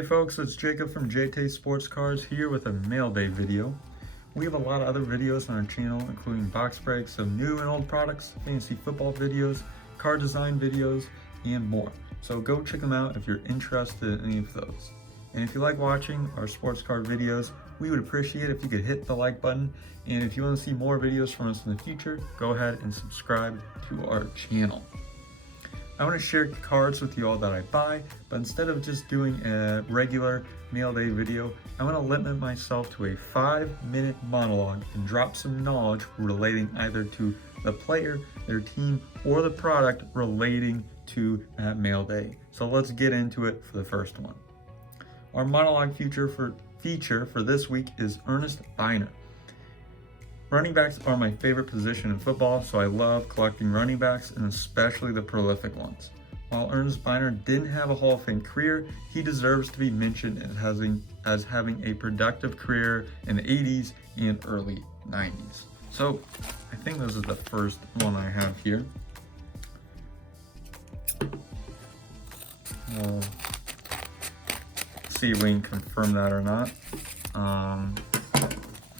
Hey folks, it's Jacob from JayTaySportsCards here with a Mailday video. We have a lot of other videos on our channel, including box breaks of new and old products, fantasy football videos, card design videos, and more. So go check them out if you're interested in any of those. And if you like watching our sports card videos, we would appreciate it if you could hit the like button. And if you want to see more videos from us in the future, go ahead and subscribe to our channel. I want to share cards with you all that I buy, but instead of just doing a regular Mailday video, I want to limit myself to a 5-minute monologue and drop some knowledge relating either to the player, their team, or the product relating to that Mailday. So let's get into it for the first one. Our monologue feature for this week is Earnest Byner. Running backs are my favorite position in football, so I love collecting running backs and especially the prolific ones. While Earnest Byner didn't have a Hall of Fame career, he deserves to be mentioned as having a productive career in the 80s and early 90s. So I think this is the first one I have here. See if we can confirm that or not.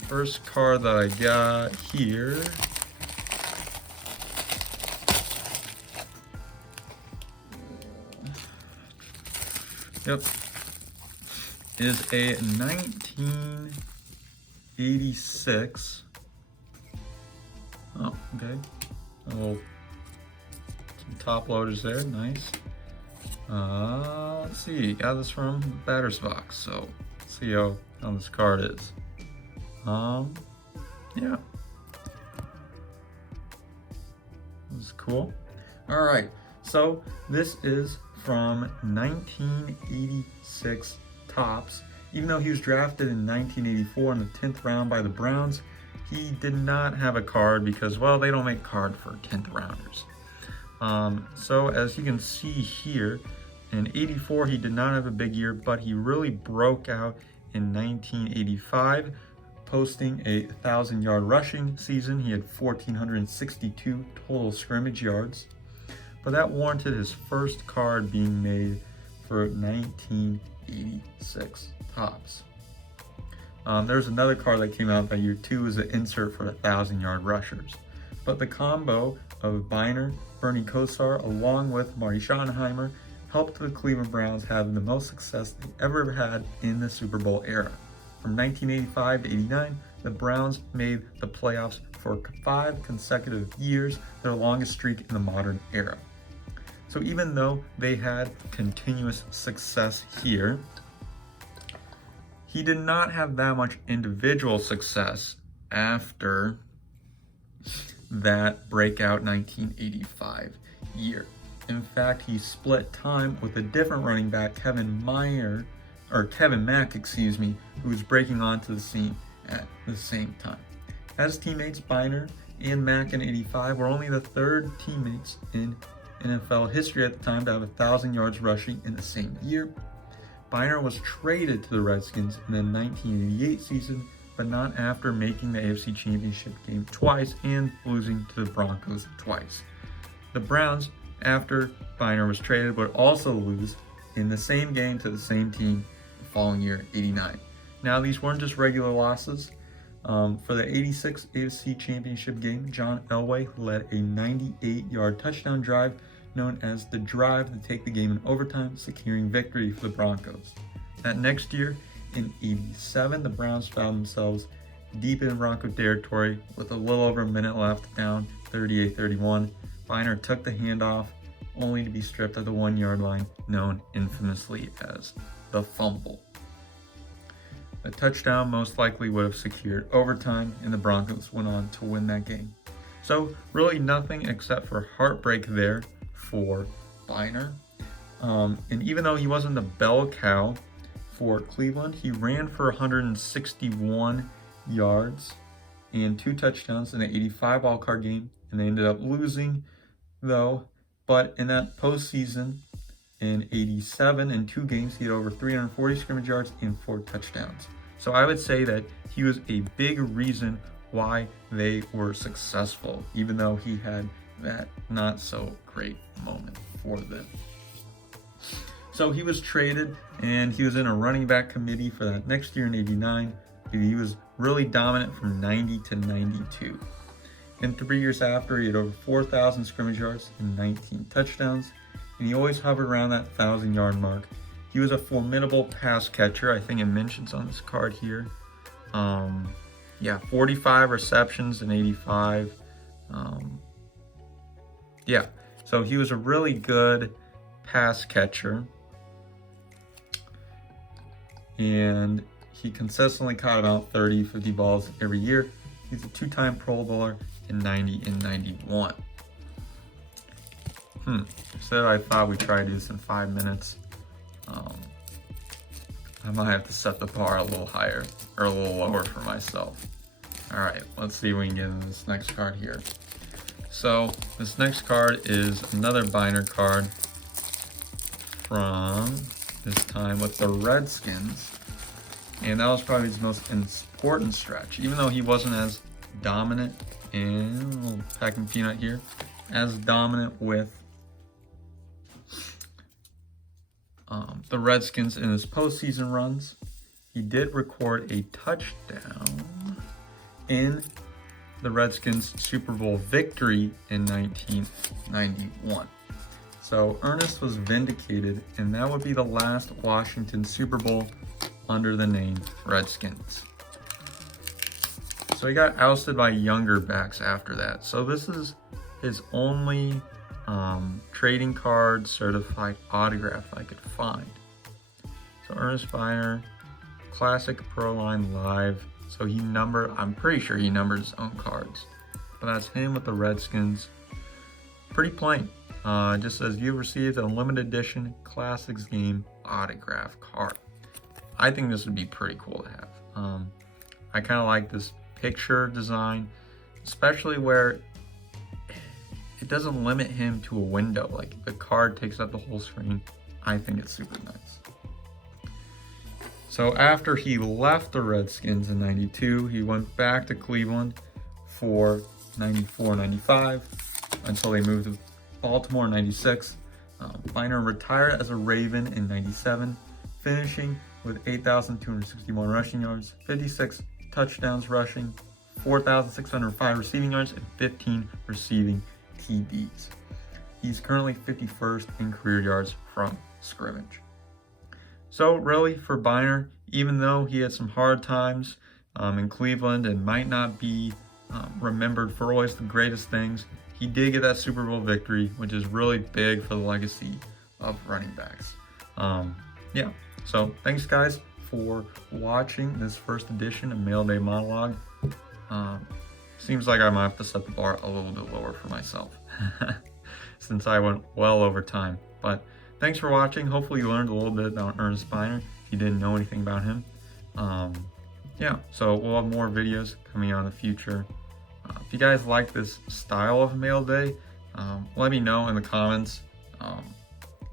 First card that I got here is a 1986. Oh, okay. Some top loaders there, nice. Let's see, got this from Batter's Box, so let's see how this card is. Yeah. This is cool. All right, so this is from 1986 Topps. Even though he was drafted in 1984 in the 10th round by the Browns, he did not have a card because, well, they don't make card for 10th rounders. So as you can see here, in 84 he did not have a big year, but he really broke out in 1985. Posting a 1,000-yard rushing season. He had 1,462 total scrimmage yards, but that warranted his first card being made for 1986 Topps. There's another card that came out that year too, as an insert for the 1,000-yard rushers. But the combo of Byner, Bernie Kosar, along with Marty Schottenheimer, helped the Cleveland Browns have the most success they ever had in the Super Bowl era. From 1985 to 89, the Browns made the playoffs for 5 consecutive years, their longest streak in the modern era. So even though they had continuous success here, he did not have that much individual success after that breakout 1985 year. In fact, he split time with a different running back, Kevin Mack, who was breaking onto the scene at the same time. As teammates, Byner and Mack in 85 were only the third teammates in NFL history at the time to have 1,000 yards rushing in the same year. Byner was traded to the Redskins in the 1988 season, but not after making the AFC Championship game twice and losing to the Broncos twice. The Browns, after Byner was traded, would also lose in the same game to the same team the following year, 89. Now, these weren't just regular losses. For the 86 AFC Championship game, John Elway led a 98-yard touchdown drive known as the drive to take the game in overtime, securing victory for the Broncos. That next year, in 87, the Browns found themselves deep in Bronco territory with a little over a minute left, down 38-31. Byner took the handoff, only to be stripped at the 1-yard line, known infamously as the fumble. The touchdown most likely would have secured overtime, and the Broncos went on to win that game. So really nothing except for heartbreak there for Byner. And even though he wasn't the bell cow for Cleveland, he ran for 161 yards and 2 touchdowns in the 85 all-card game, and they ended up losing though. But in that postseason, in 87, in 2 games, he had over 340 scrimmage yards and 4 touchdowns. So I would say that he was a big reason why they were successful, even though he had that not so great moment for them. So he was traded, and he was in a running back committee for that next year in '89. He was really dominant from 90 to 92. And 3 years after, he had over 4,000 scrimmage yards and 19 touchdowns, and he always hovered around that 1,000-yard mark. He was a formidable pass catcher. I think it mentions on this card here. 45 receptions in '85. So he was a really good pass catcher, and he consistently caught about 30, 50 balls every year. He's a 2-time Pro Bowler in '90 and '91. So I thought we'd try to do this in 5 minutes. I might have to set the bar a little higher or a little lower for myself. All right, let's see if we can get into this next card here. So this next card is another Byner card from his time with the Redskins. And that was probably his most important stretch, even though he wasn't as dominant, and a little packing peanut here, as dominant with the Redskins in his postseason runs. He did record a touchdown in the Redskins Super Bowl victory in 1991. So Earnest was vindicated, and that would be the last Washington Super Bowl under the name Redskins. So he got ousted by younger backs after that. So this is his only trading card certified autograph I could find. So Earnest Byner, Classic Pro Line Live. So I'm pretty sure he numbered his own cards. But that's him with the Redskins. Pretty plain. Just says you've received a limited edition Classics game autograph card. I think this would be pretty cool to have. I kind of like this picture design, especially where it doesn't limit him to a window. Like the card takes up the whole screen. I think it's super nice. So after he left the Redskins in '92, he went back to Cleveland for '94, '95 until they moved to Baltimore in '96. Byner retired as a Raven in '97, finishing with 8,261 rushing yards, 56 touchdowns rushing, 4,605 receiving yards, and 15 receiving TDs. He's currently 51st in career yards from scrimmage. So really for Byner, even though he had some hard times in Cleveland and might not be remembered for always the greatest things, he did get that Super Bowl victory, which is really big for the legacy of running backs. So thanks guys for watching this first edition of Mailday Monologue. Seems like I might have to set the bar a little bit lower for myself since I went well over time. But thanks for watching. Hopefully you learned a little bit about Earnest Byner if you didn't know anything about him. So we'll have more videos coming out in the future. If you guys like this style of Mailday, let me know in the comments.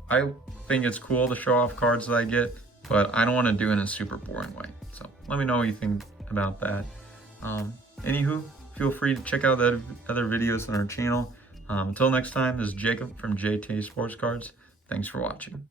I think it's cool to show off cards that I get, but I don't want to do it in a super boring way. So let me know what you think about that. Anywho, feel free to check out the other videos on our channel. Until next time, this is Jacob from JayTaySportsCards. Thanks for watching.